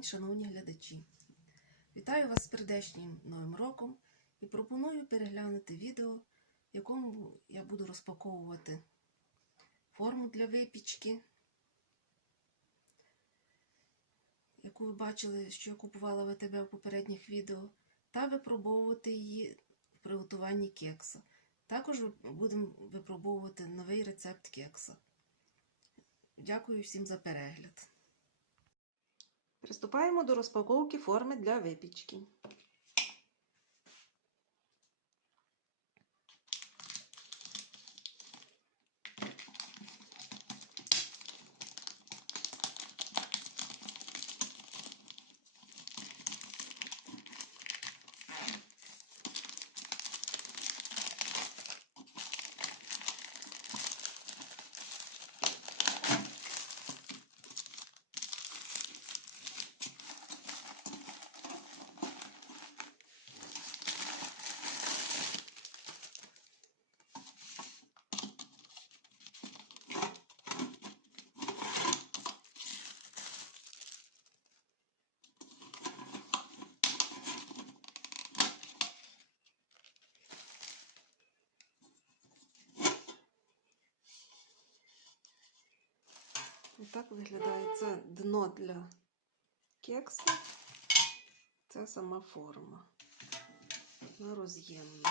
день, шановні глядачі! Вітаю вас з прийдешнім Новим роком і пропоную переглянути відео, в якому я буду розпаковувати форму для випічки, яку ви бачили, що я купувала в ВТБ в попередніх відео, та випробовувати її в приготуванні кекса. Також будемо випробовувати новий рецепт кекса. Дякую всім за перегляд. Приступаємо до розпаковки форми для випічки. Так виглядає це дно для кекса. Це сама форма. Вона роз'ємна.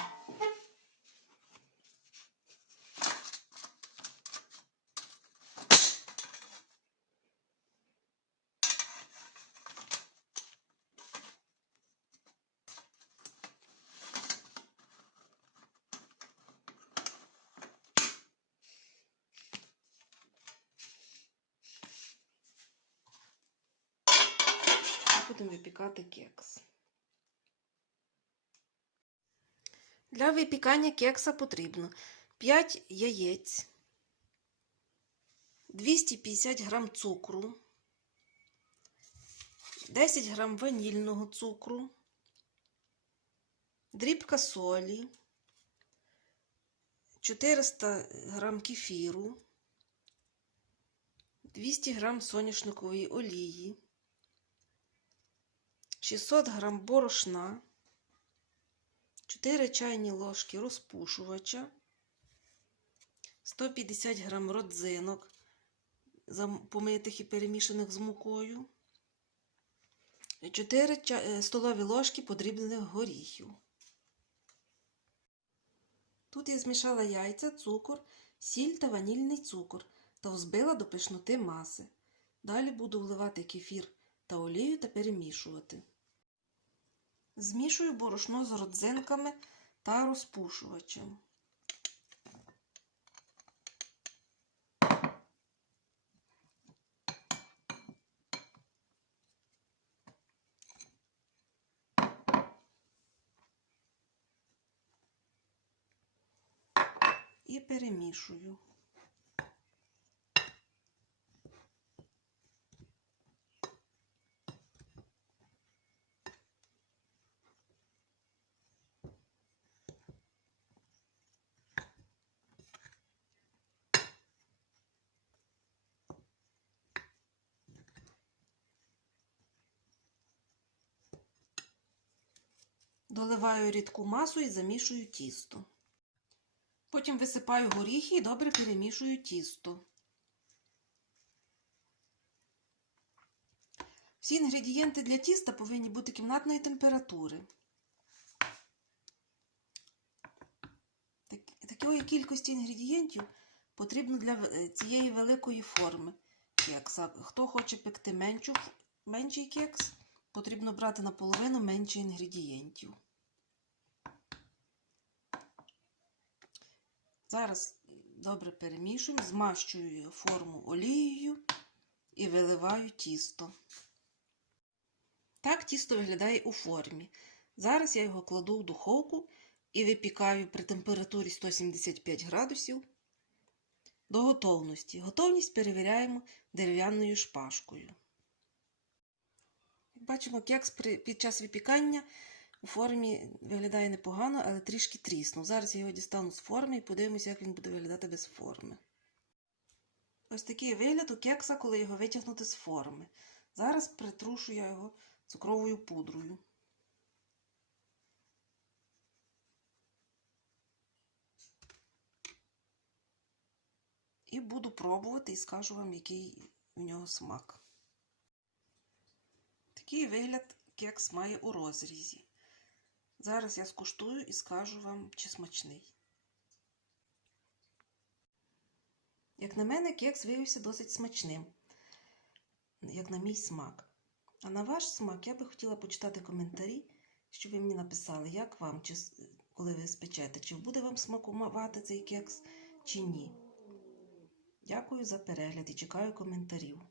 Будемо випікати кекс. Для випікання кекса потрібно 5 яєць, 250 грам цукру, 10 грам ванільного цукру, дрібка солі, 400 грам кефіру, 200 грам соняшникової олії. 600 грам борошна, 4 чайні ложки розпушувача, 150 грам родзинок, помитих і перемішаних з мукою, 4 столові ложки подрібнених горіхів. Тут я змішала яйця, цукор, сіль та ванільний цукор та взбила до пишноти маси. Далі буду вливати кефір та олію та перемішувати. Змішую борошно з родзинками та розпушувачем. І перемішую. Доливаю рідку масу і замішую тісто. Потім висипаю горіхи і добре перемішую тісто. Всі інгредієнти для тіста повинні бути кімнатної температури. Такої кількості інгредієнтів потрібно для цієї великої форми кекса. Хто хоче пекти менший кекс, потрібно брати наполовину менше інгредієнтів. Зараз добре перемішуємо, змащую форму олією і виливаю тісто. Так тісто виглядає у формі. Зараз я його кладу в духовку і випікаю при температурі 175 градусів до готовності. Готовність перевіряємо дерев'яною шпажкою. Бачимо, кекс під час випікання у формі виглядає непогано, але трішки тріснув. Зараз я його дістану з форми і подивимося, як він буде виглядати без форми. Ось такий вигляд у кекса, коли його витягнути з форми. Зараз притрушу я його цукровою пудрою. І буду пробувати і скажу вам, який у нього смак. Такий вигляд кекс має у розрізі. Зараз я скуштую і скажу вам, чи смачний. Як на мене, кекс виявився досить смачним, як на мій смак. А на ваш смак я би хотіла почитати коментарі, щоб ви мені написали, як вам, чи, коли ви спечете, чи буде вам смакувати цей кекс, чи ні. Дякую за перегляд і чекаю коментарів.